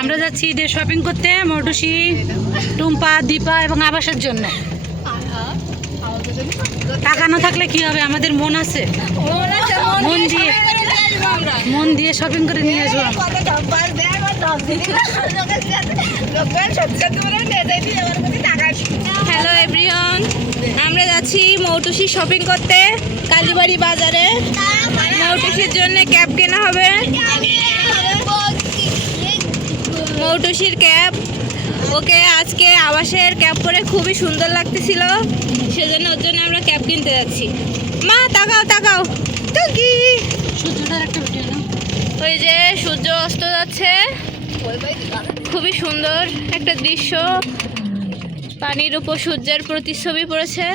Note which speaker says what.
Speaker 1: আমরা যাচ্ছি ঈদের শপিং করতে মটুসি টুম্পা, দীপা এবং আবাসের জন্য। টাকা না থাকলে কি হবে? আমাদের মন আছে। মন দিয়ে মন দিয়ে শপিং করে নিয়ে আসব
Speaker 2: হ্যালো এভরিওয়ান আমরা যাচ্ছি মৌটুসি শপিং করতে, কালীবাড়ি বাজারে। মৌটুসির জন্য ক্যাব কেনা হবে। মৌটুসির ক্যাব ওকে আজকে আবাসের ক্যাব করে খুবই সুন্দর লাগতেছিল। সেজন্য ওর জন্য আমরা ক্যাব কিনতে যাচ্ছি। মা তাকাও তাকাও। তো কি ওই যে সূর্য অস্ত যাচ্ছে। খুবই সুন্দর একটা দৃশ্য। পানির উপর সূর্যের প্রতিচ্ছবি পড়েছে।